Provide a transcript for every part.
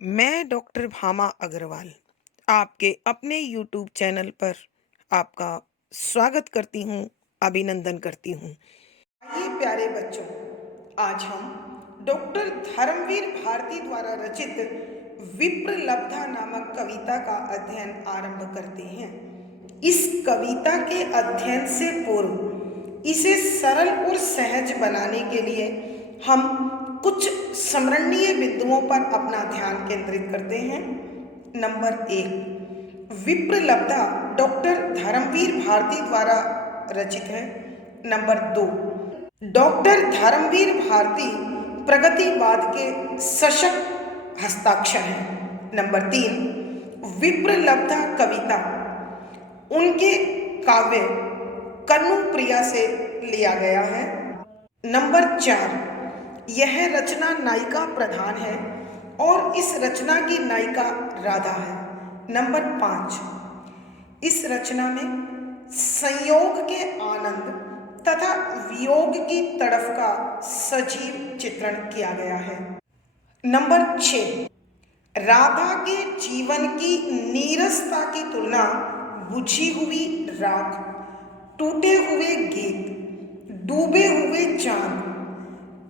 मैं डॉक्टर भामा अग्रवाल आपके अपने यूट्यूब चैनल पर आपका स्वागत करती हूँ, अभिनंदन करती हूँ। आइए प्यारे बच्चों, आज हम डॉक्टर धर्मवीर भारती द्वारा रचित विप्रलब्धा नामक कविता का अध्ययन आरंभ करते हैं। इस कविता के अध्ययन से पूर्व इसे सरल और सहज बनाने के लिए हम कुछ स्मरणीय बिंदुओं पर अपना ध्यान केंद्रित करते हैं। नंबर 1, विप्रलब्धा डॉक्टर धर्मवीर भारती द्वारा रचित है। नंबर 2, डॉक्टर धर्मवीर भारती प्रगतिवाद के सशक्त हस्ताक्षर हैं। नंबर 3, विप्रलब्धा कविता उनके काव्य कन्नू प्रिया से लिया गया है। नंबर 4, यह रचना नायिका प्रधान है और इस रचना की नायिका राधा है। नंबर 5, इस रचना में संयोग के आनंद तथा वियोग की तड़फ का सजीव चित्रण किया गया है। नंबर 6, राधा के जीवन की नीरसता की तुलना बुझी हुई राख, टूटे हुए गीत, डूबे हुए चांद,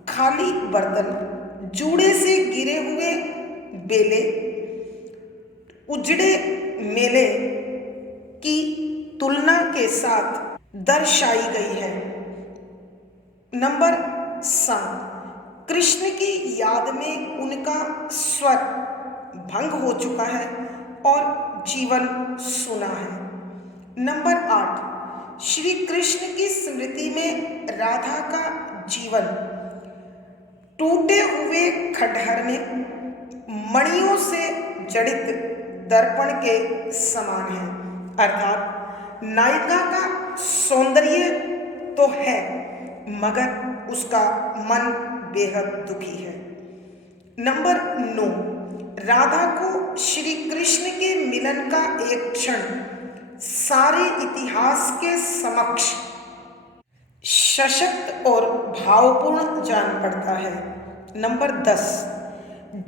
खाली बर्तन, जूड़े से गिरे हुए बेले, उजड़े मेले की तुलना के साथ दर्शाई गई है। नंबर 7, कृष्ण की याद में उनका स्वर भंग हो चुका है और जीवन सुना है। नंबर 8, श्री कृष्ण की स्मृति में राधा का जीवन टूटे हुए खंडहर में मणियों से जड़ित दर्पण के समान है, अर्थात नायिका का सौंदर्य तो है मगर उसका मन बेहद दुखी है। नंबर 9, राधा को श्री कृष्ण के मिलन का एक क्षण सारे इतिहास के समक्ष सशक्त और भावपूर्ण जान पड़ता है। नंबर 10,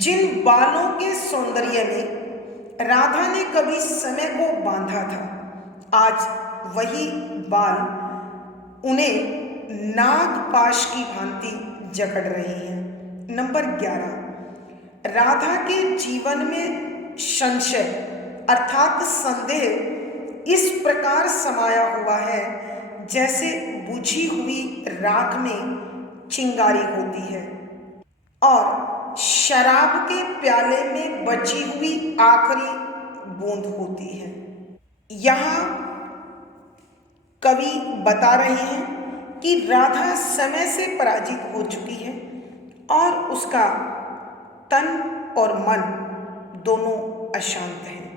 जिन बालों के सौंदर्य में राधा ने कभी समय को बांधा था, आज वही बाल उन्हें नागपाश की भांति जकड़ रहे हैं। नंबर 11, राधा के जीवन में संशय अर्थात संदेह इस प्रकार समाया हुआ है जैसे बुझी हुई राख में चिंगारी होती है और शराब के प्याले में बची हुई आखिरी बूंद होती है। यहाँ कवि बता रहे हैं कि राधा समय से पराजित हो चुकी है और उसका तन और मन दोनों अशांत हैं।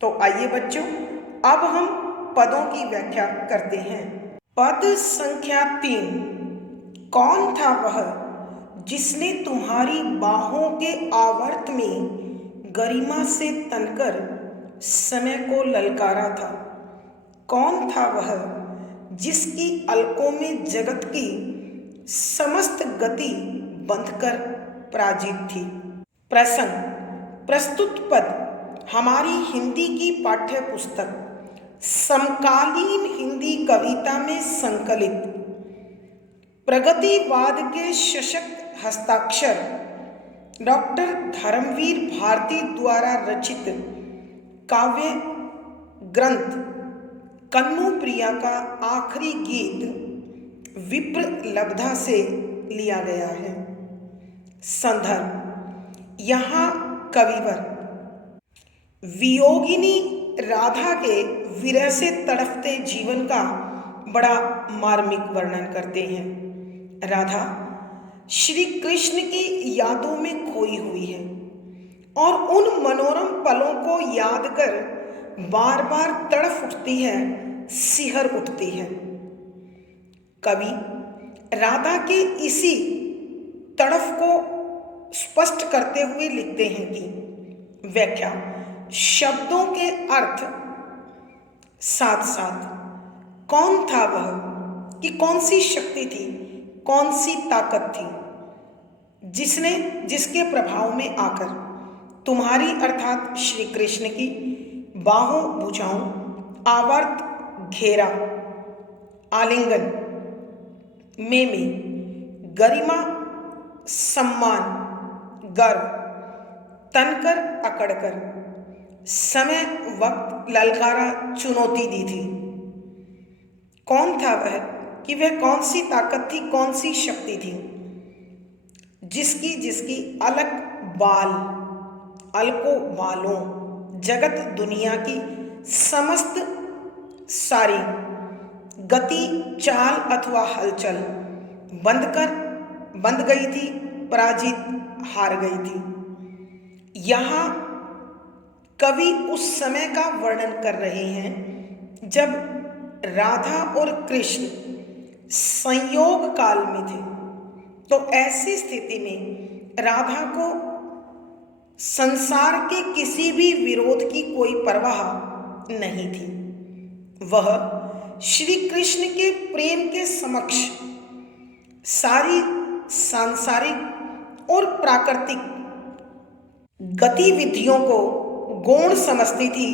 तो आइए बच्चों, अब हम पदों की व्याख्या करते हैं। पद संख्या 3, कौन था वह जिसने तुम्हारी बाहों के आवर्त में गरिमा से तनकर समय को ललकारा था? कौन था वह जिसकी अलकों में जगत की समस्त गति बंधकर पराजित थी? प्रसंग, प्रस्तुत पद हमारी हिंदी की पाठ्य पुस्तक समकालीन हिंदी कविता में संकलित प्रगतिवाद के सशक्त हस्ताक्षर डॉक्टर धर्मवीर भारती द्वारा रचित काव्य ग्रंथ कन्नू प्रिया का आखिरी गीत विप्रलब्धा से लिया गया है। संदर्भ, यहाँ कविवर वियोगिनी राधा के विरह से तड़पते जीवन का बड़ा मार्मिक वर्णन करते हैं। राधा श्री कृष्ण की यादों में खोई हुई है और उन मनोरम पलों को याद कर बार बार तड़फ उठती है, सिहर उठती है। कवि राधा के इसी तड़फ को स्पष्ट करते हुए लिखते हैं कि व्याख्या, शब्दों के अर्थ साथ साथ कौन था वह, कि कौन सी शक्ति थी, कौन सी ताकत थी जिसने जिसके प्रभाव में आकर तुम्हारी अर्थात श्री कृष्ण की बाहों भुजाओं आवर्त घेरा आलिंगन में गरिमा सम्मान गर्व तनकर अकड़कर समय वक्त ललकारा चुनौती दी थी। कौन था वह कि वह कौन सी ताकत थी, कौन सी शक्ति थी जिसकी जिसकी अलग बाल अलको बालों जगत दुनिया की समस्त सारी गति चाल अथवा हलचल बंद गई थी, पराजित हार गई थी। यहाँ कवि उस समय का वर्णन कर रहे हैं जब राधा और कृष्ण संयोग काल में थे। तो ऐसी स्थिति में राधा को संसार के किसी भी विरोध की कोई परवाह नहीं थी। वह श्री कृष्ण के प्रेम के समक्ष सारी सांसारिक और प्राकृतिक गतिविधियों को गौण समझती थी,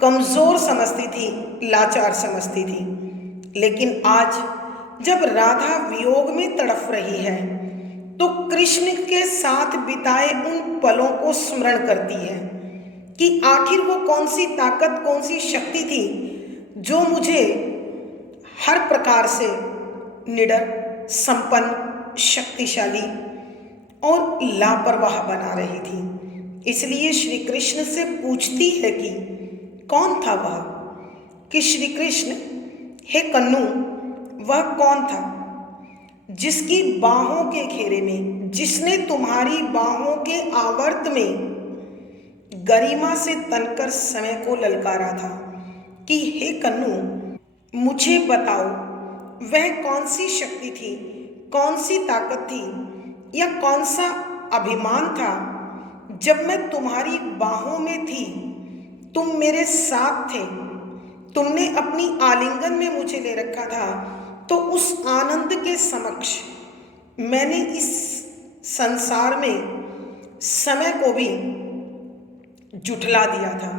कमजोर समझती थी, लाचार समझती थी। लेकिन आज जब राधा वियोग में तड़फ रही है तो कृष्ण के साथ बिताए उन पलों को स्मरण करती है कि आखिर वो कौन सी ताकत, कौन सी शक्ति थी जो मुझे हर प्रकार से निडर, संपन्न, शक्तिशाली और लापरवाह बना रही थी। इसलिए श्री कृष्ण से पूछती है कि कौन था वह, कि श्री कृष्ण, हे कन्नू, वह कौन था जिसकी बाहों के घेरे में, जिसने तुम्हारी बाहों के आवर्त में गरिमा से तनकर समय को ललकारा था कि हे कन्नू मुझे बताओ वह कौन सी शक्ति थी, कौन सी ताकत थी या कौन सा अभिमान था जब मैं तुम्हारी बाहों में थी, तुम मेरे साथ थे, तुमने अपनी आलिंगन में मुझे ले रखा था। तो उस आनंद के समक्ष मैंने इस संसार में समय को भी जुठला दिया था।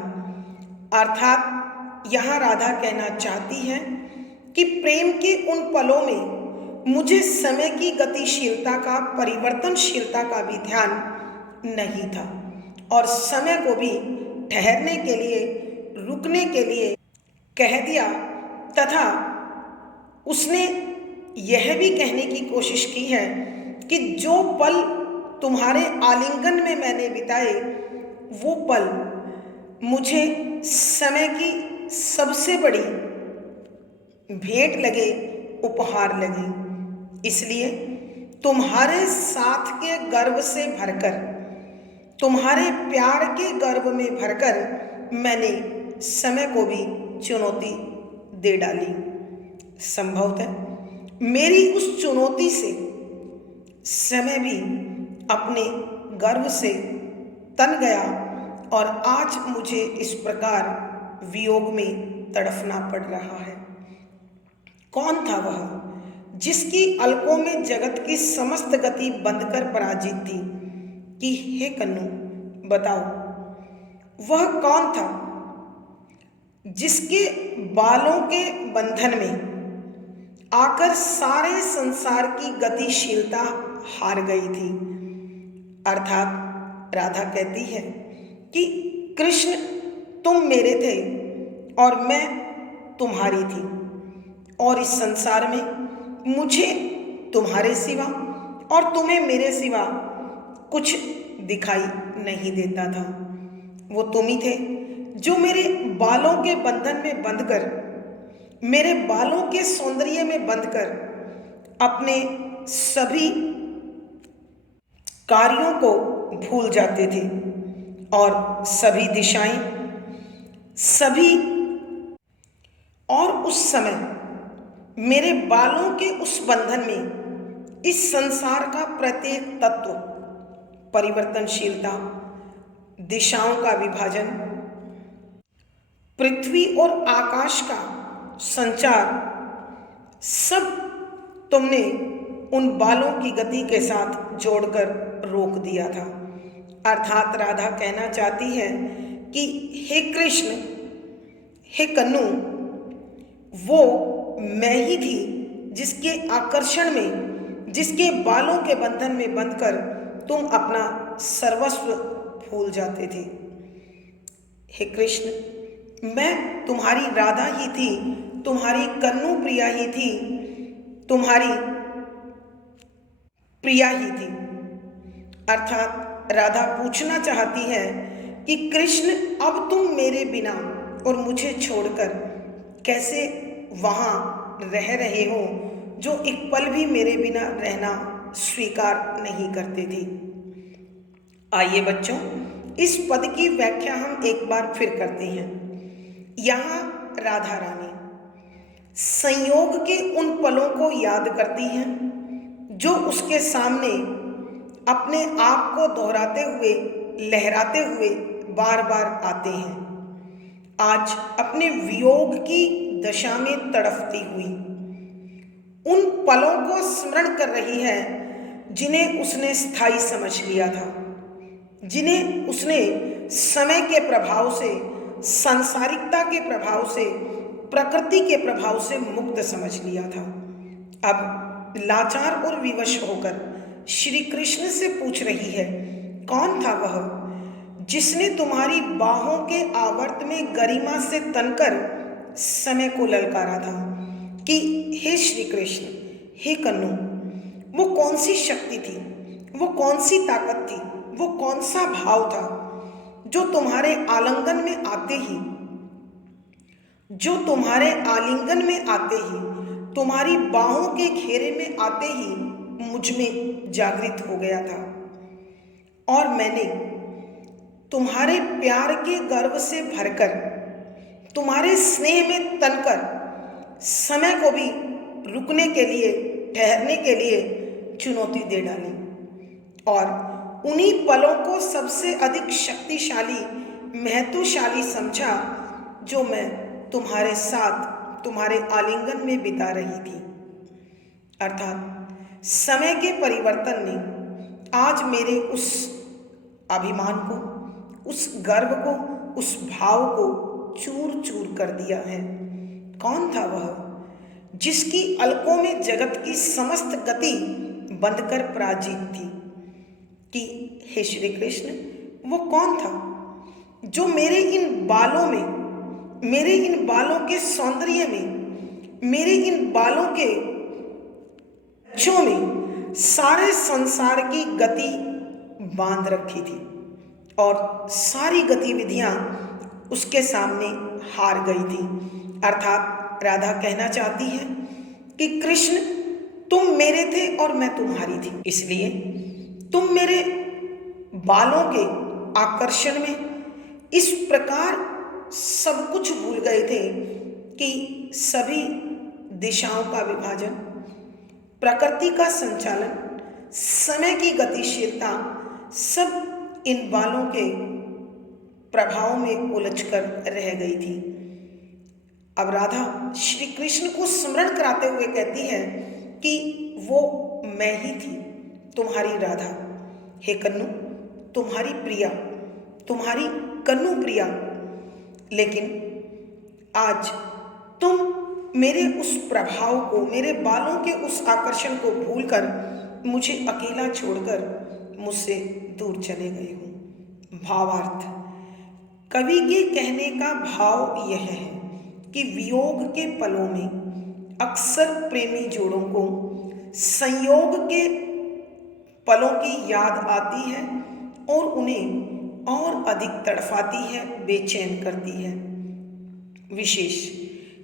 अर्थात यहाँ राधा कहना चाहती है कि प्रेम के उन पलों में मुझे समय की गतिशीलता का, परिवर्तनशीलता का भी ध्यान नहीं था और समय को भी ठहरने के लिए, रुकने के लिए कह दिया तथा उसने यह भी कहने की कोशिश की है कि जो पल तुम्हारे आलिंगन में मैंने बिताए वो पल मुझे समय की सबसे बड़ी भेंट लगे, उपहार लगे। इसलिए तुम्हारे साथ के गर्व से भरकर, तुम्हारे प्यार के गर्व में भरकर मैंने समय को भी चुनौती दे डाली। संभवतः मेरी उस चुनौती से समय भी अपने गर्व से तन गया और आज मुझे इस प्रकार वियोग में तड़फना पड़ रहा है। कौन था वह जिसकी अलकों में जगत की समस्त गति बंद कर पराजित थी कि हे कन्नू बताओ वह कौन था जिसके बालों के बंधन में आकर सारे संसार की गतिशीलता हार गई थी। अर्थात राधा कहती है कि कृष्ण तुम मेरे थे और मैं तुम्हारी थी और इस संसार में मुझे तुम्हारे सिवा और तुम्हें मेरे सिवा कुछ दिखाई नहीं देता था। वो तुम ही थे जो मेरे बालों के बंधन में बंधकर, मेरे बालों के सौंदर्य में बंधकर अपने सभी कार्यों को भूल जाते थे और सभी दिशाएं, सभी और उस समय मेरे बालों के उस बंधन में इस संसार का प्रत्येक तत्व, परिवर्तनशीलता, दिशाओं का विभाजन, पृथ्वी और आकाश का संचार, सब तुमने उन बालों की गति के साथ जोड़कर रोक दिया था। अर्थात राधा कहना चाहती है कि हे कृष्ण, हे कन्नू, वो मैं ही थी जिसके आकर्षण में, जिसके बालों के बंधन में बंधकर तुम अपना सर्वस्व भूल जाते थे। हे कृष्ण, मैं तुम्हारी राधा ही थी, तुम्हारी कन्नू प्रिया ही थी, तुम्हारी प्रिया ही थी। अर्थात राधा पूछना चाहती है कि कृष्ण, अब तुम मेरे बिना और मुझे छोड़कर कैसे वहाँ रह रहे हो जो एक पल भी मेरे बिना रहना स्वीकार नहीं करते थे। आइए बच्चों, इस पद की व्याख्या हम एक बार फिर करते हैं। यहाँ राधा रानी संयोग के उन पलों को याद करती हैं जो उसके सामने अपने आप को दोहराते हुए, लहराते हुए बार बार आते हैं। आज अपने वियोग की दशा में तड़फती हुई उन पलों को स्मरण कर रही है जिन्हें उसने स्थायी समझ लिया था, जिन्हें उसने समय के प्रभाव से, सांसारिकता के प्रभाव से, प्रकृति के प्रभाव से मुक्त समझ लिया था। अब लाचार और विवश होकर श्री कृष्ण से पूछ रही है, कौन था वह जिसने तुम्हारी बाहों के आवर्त में गरिमा से तनकर समय को ललकारा था कि हे श्री कृष्ण, हे कन्नू, वो कौन सी शक्ति थी, वो कौन सी ताकत थी, वो कौन सा भाव था जो तुम्हारे आलिंगन में आते ही, जो तुम्हारे आलिंगन में आते ही, तुम्हारी बाहों के घेरे में आते ही मुझ में जागृत हो गया था। और मैंने तुम्हारे प्यार के गर्व से भरकर, तुम्हारे स्नेह में तनकर समय को भी रुकने के लिए, ठहरने के लिए चुनौती दे डाली और उन्हीं पलों को सबसे अधिक शक्तिशाली, महत्वशाली समझा जो मैं तुम्हारे साथ, तुम्हारे आलिंगन में बिता रही थी। अर्थात समय के परिवर्तन ने आज मेरे उस अभिमान को, उस गर्व को, उस भाव को चूर चूर कर दिया है। कौन था वह जिसकी अलकों में जगत की समस्त गति बंधकर पराजित थी कि हे श्री कृष्ण, वो कौन था जो मेरे इन बालों में, मेरे इन बालों के सौंदर्य में, मेरे इन बालों के बच्चों में सारे संसार की गति बांध रखी थी और सारी गतिविधियां उसके सामने हार गई थी। अर्थात राधा कहना चाहती है कि कृष्ण, तुम मेरे थे और मैं तुम्हारी थी, इसलिए तुम मेरे बालों के आकर्षण में इस प्रकार सब कुछ भूल गए थे कि सभी दिशाओं का विभाजन, प्रकृति का संचालन, समय की गतिशीलता सब इन बालों के प्रभाव में उलझकर रह गई थी। अब राधा श्री कृष्ण को स्मरण कराते हुए कहती है कि वो मैं ही थी, तुम्हारी राधा, हे कन्नू, तुम्हारी प्रिया, तुम्हारी कन्नू प्रिया। लेकिन आज तुम मेरे उस प्रभाव को, मेरे बालों के उस आकर्षण को भूलकर मुझे अकेला छोड़कर मुझसे दूर चले गए हो। भावार्थ, कवि के कहने का भाव यह है कि वियोग के पलों में अक्सर प्रेमी जोड़ों को संयोग के पलों की याद आती है और उन्हें और अधिक तड़फाती है, बेचैन करती है। विशेष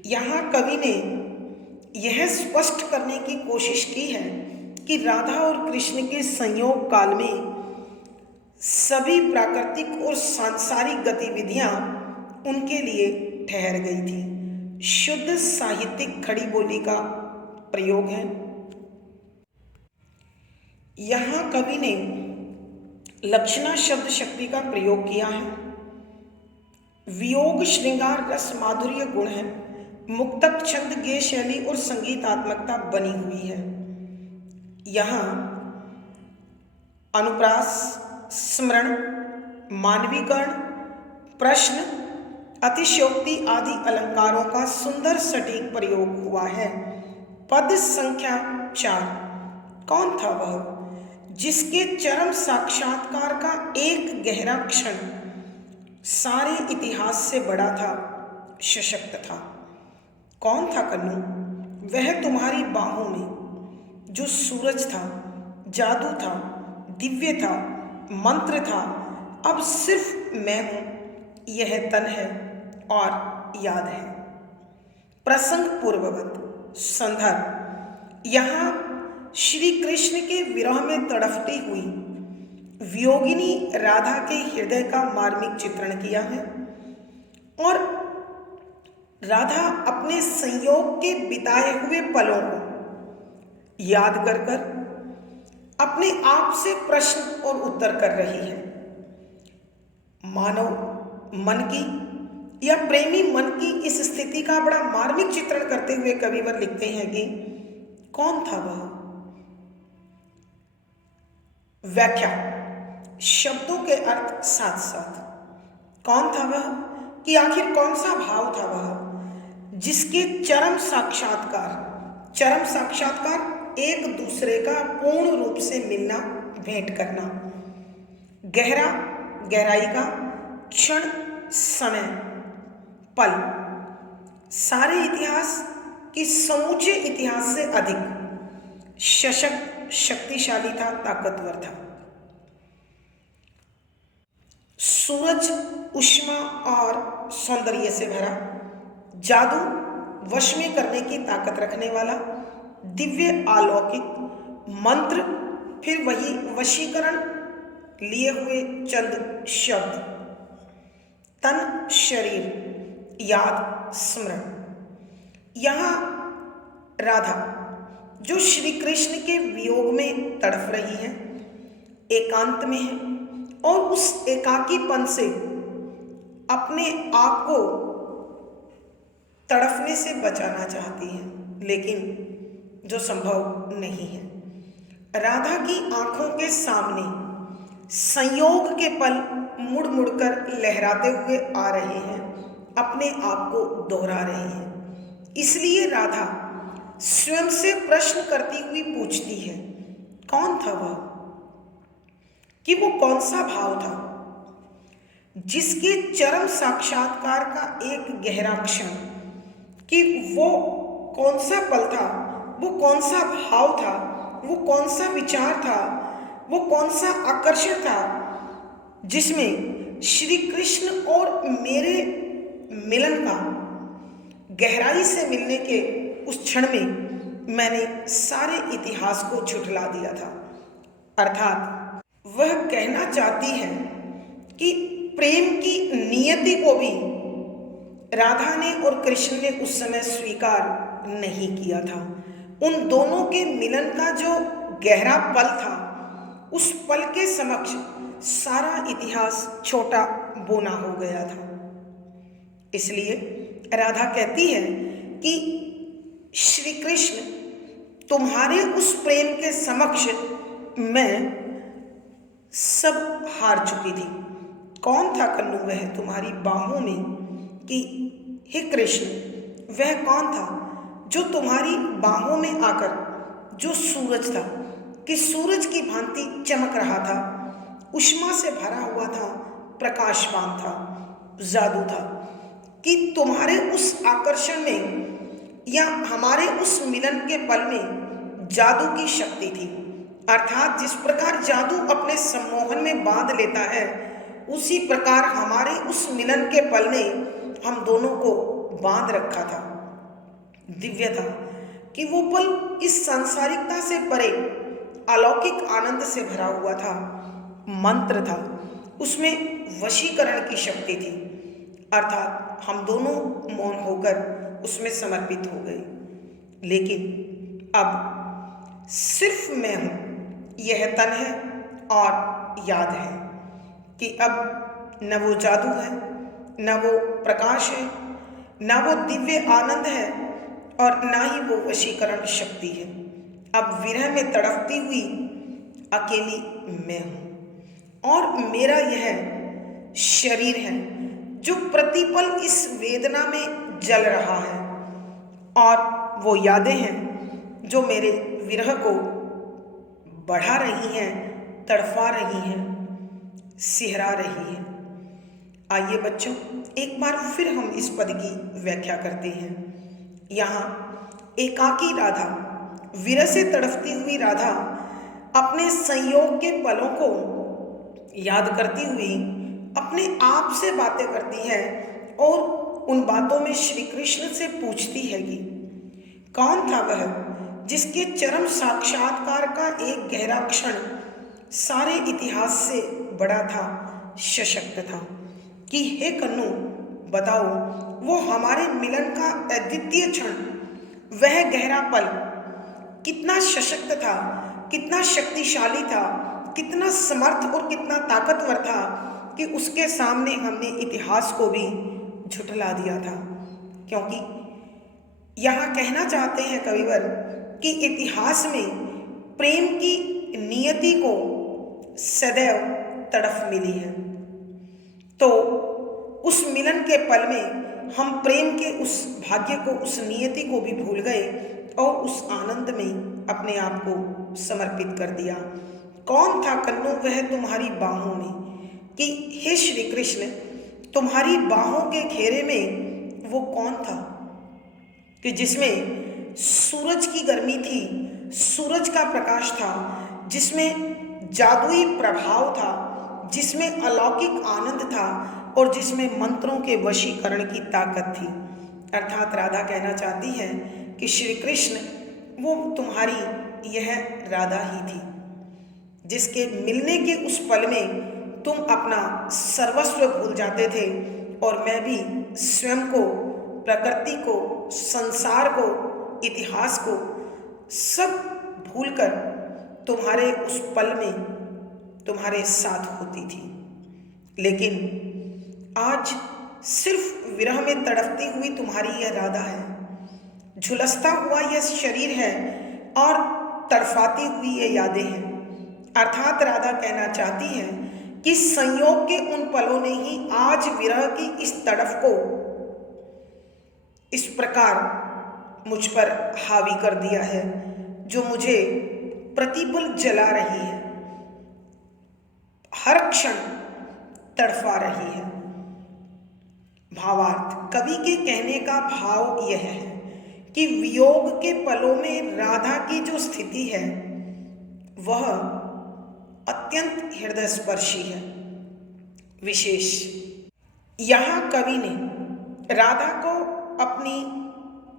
यहाँ कवि ने यह स्पष्ट करने की कोशिश की है कि राधा और कृष्ण के संयोग काल में सभी प्राकृतिक और सांसारिक गतिविधियां उनके लिए ठहर गई थी। शुद्ध साहित्यिक खड़ी बोली का प्रयोग है। यहाँ कवि ने लक्षणा शब्द शक्ति का प्रयोग किया है। वियोग श्रृंगार रस माधुर्य गुण है, मुक्तक छंद गेय शैली और संगीतात्मकता बनी हुई है। यहाँ अनुप्रास, स्मरण, मानवीकरण, प्रश्न, अतिशयोक्ति आदि अलंकारों का सुंदर सटीक प्रयोग हुआ है। पद संख्या 4। कौन था वह जिसके चरम साक्षात्कार का एक गहरा क्षण सारे इतिहास से बड़ा था, सशक्त था? कौन था कन्नू? वह तुम्हारी बाहों में जो सूरज था, जादू था, दिव्य था, मंत्र था। अब सिर्फ मैं हूं, यह तन है और याद है। प्रसंग पूर्ववत। संदर्भ: यहाँ श्री कृष्ण के विरह में तड़फती हुई वियोगिनी राधा के हृदय का मार्मिक चित्रण किया है और राधा अपने संयोग के बिताए हुए पलों को याद कर कर अपने आप से प्रश्न और उत्तर कर रही है। मानव मन की या प्रेमी मन की इस स्थिति का बड़ा मार्मिक चित्रण करते हुए कविवर लिखते हैं कि कौन था वह? व्याख्या: शब्दों के अर्थ साथ साथ। कौन था वह कि आखिर कौन सा भाव था वह जिसके चरम साक्षात्कार एक दूसरे का पूर्ण रूप से मिलना, भेंट करना, गहराई का क्षण, समय, पल, सारे इतिहास की समूचे इतिहास से अधिक सशक्त, शक्तिशाली था, ताकतवर था। सूरज ऊष्मा और सौंदर्य से भरा, जादू वश में करने की ताकत रखने वाला, दिव्य अलौकिक मंत्र, फिर वही वशीकरण लिए हुए चंद शब्द, तन, शरीर, याद, स्मरण। यहाँ राधा जो श्री कृष्ण के वियोग में तड़फ रही है, एकांत में है और उस एकाकीपन से अपने आप को तड़फने से बचाना चाहती है, लेकिन जो संभव नहीं है। राधा की आंखों के सामने संयोग के पल मुड़ मुड़कर लहराते हुए आ रहे हैं, अपने आप को दोहरा रहे हैं। इसलिए राधा स्वयं से प्रश्न करती हुई पूछती है, कौन था वह कि वो कौन सा भाव था जिसके चरम साक्षात्कार का एक गहरा क्षण, कि वो कौन सा पल था, वो कौन सा भाव था, वो कौन सा विचार था, वो कौन सा आकर्षण था जिसमें श्री कृष्ण और मेरे मिलन का, गहराई से मिलने के उस क्षण में मैंने सारे इतिहास को झुठला दिया था। अर्थात वह कहना चाहती है कि प्रेम की नियति को भी राधा ने और कृष्ण ने उस समय स्वीकार नहीं किया था। उन दोनों के मिलन का जो गहरा पल था, उस पल के समक्ष सारा इतिहास छोटा बोना हो गया था। इसलिए राधा कहती है कि श्री कृष्ण, तुम्हारे उस प्रेम के समक्ष मैं सब हार चुकी थी। कौन था कन्नू वह तुम्हारी बाहों में, कि हे कृष्ण, वह कौन था जो तुम्हारी बाहों में आकर, जो सूरज था, कि सूरज की भांति चमक रहा था, उष्मा से भरा हुआ था, प्रकाशवान था, जादू था, कि तुम्हारे उस आकर्षण में या हमारे उस मिलन के पल में जादू की शक्ति थी। अर्थात जिस प्रकार जादू अपने सम्मोहन में बांध लेता है, उसी प्रकार हमारे उस मिलन के पल ने हम दोनों को बांध रखा था। दिव्य था कि वो पल इस सांसारिकता से परे अलौकिक आनंद से भरा हुआ था। मंत्र था, उसमें वशीकरण की शक्ति थी। अर्थात हम दोनों मौन होकर उसमें समर्पित हो गए। लेकिन अब सिर्फ मैं हूं, यह तन है और याद है, कि अब न वो जादू है, न वो प्रकाश है, न वो दिव्य आनंद है और ना ही वो वशीकरण शक्ति है। अब विरह में तड़पती हुई अकेली मैं हूं और मेरा यह शरीर है जो प्रतिपल इस वेदना में जल रहा है, और वो यादें हैं जो मेरे विरह को बढ़ा रही हैं, तड़फा रही हैं, सिहरा रही हैं। आइए बच्चों, एक बार फिर हम इस पद की व्याख्या करते हैं। यहाँ एकाकी राधा, विरह से तड़फती हुई राधा अपने संयोग के पलों को याद करती हुई अपने आप से बातें करती है और उन बातों में श्री कृष्ण से पूछती है कि कौन था वह जिसके चरम साक्षात्कार का एक गहरा क्षण सारे इतिहास से बड़ा था, सशक्त था, कि हे कन्नू बताओ, वो हमारे मिलन का अद्वितीय क्षण, वह गहरा पल कितना सशक्त था, कितना शक्तिशाली था, कितना समर्थ और कितना ताकतवर था कि उसके सामने हमने इतिहास को भी झुठला दिया था। क्योंकि यहाँ कहना चाहते हैं कविवर कि इतिहास में प्रेम की नियति को सदैव तड़फ मिली है, तो उस मिलन के पल में हम प्रेम के उस भाग्य को, उस नियति को भी भूल गए और उस आनंद में अपने आप को समर्पित कर दिया। कौन था कन्नो वह तुम्हारी बाहों में, कि हे श्री कृष्ण, तुम्हारी बाहों के घेरे में वो कौन था कि जिसमें सूरज की गर्मी थी, सूरज का प्रकाश था, जिसमें जादुई प्रभाव था, जिसमें अलौकिक आनंद था और जिसमें मंत्रों के वशीकरण की ताकत थी। अर्थात राधा कहना चाहती है कि श्री कृष्ण वो तुम्हारी यह राधा ही थी जिसके मिलने के उस पल में तुम अपना सर्वस्व भूल जाते थे और मैं भी स्वयं को, प्रकृति को, संसार को, इतिहास को सब भूलकर तुम्हारे उस पल में तुम्हारे साथ होती थी। लेकिन आज सिर्फ विरह में तड़पती हुई तुम्हारी यह राधा है, झुलसता हुआ यह शरीर है और तड़फाती हुई ये यादें हैं। अर्थात राधा कहना चाहती है कि संयोग के उन पलों ने ही आज विरह की इस तड़फ को इस प्रकार मुझ पर हावी कर दिया है, जो मुझे प्रतिपल जला रही है, हर क्षण तड़फा रही है। भावार्थ, कवि के कहने का भाव यह है कि वियोग के पलों में राधा की जो स्थिति है वह अत्यंत हृदय स्पर्शी है, विशेष। यहाँ कवि ने राधा को अपनी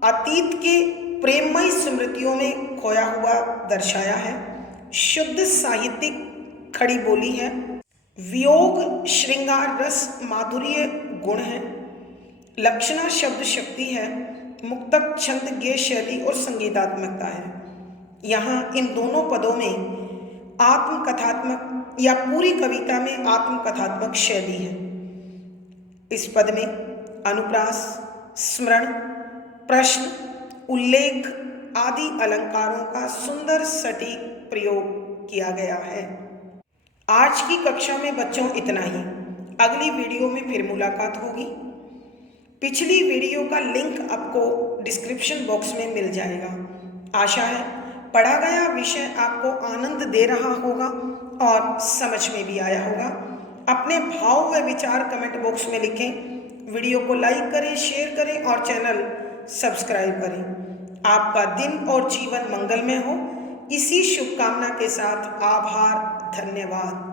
अतीत के प्रेममयी स्मृतियों में खोया हुआ दर्शाया है। शुद्ध साहित्यिक खड़ी बोली है, वियोग श्रृंगार रस माधुर्य गुण है, लक्षणा शब्द शक्ति है, मुक्तक छंद गेय शैली और संगीतात्मकता है। यहाँ इन दोनों पदों में आत्मकथात्मक या पूरी कविता में आत्मकथात्मक शैली है। इस पद में अनुप्रास, स्मरण, प्रश्न, उल्लेख आदि अलंकारों का सुंदर सटीक प्रयोग किया गया है। आज की कक्षा में बच्चों इतना ही। अगली वीडियो में फिर मुलाकात होगी। पिछली वीडियो का लिंक आपको डिस्क्रिप्शन बॉक्स में मिल जाएगा। आशा है पढ़ा गया विषय आपको आनंद दे रहा होगा और समझ में भी आया होगा। अपने भाव व विचार कमेंट बॉक्स में लिखें। वीडियो को लाइक करें, शेयर करें और चैनल सब्सक्राइब करें। आपका दिन और जीवन मंगलमय हो, इसी शुभकामना के साथ आभार, धन्यवाद।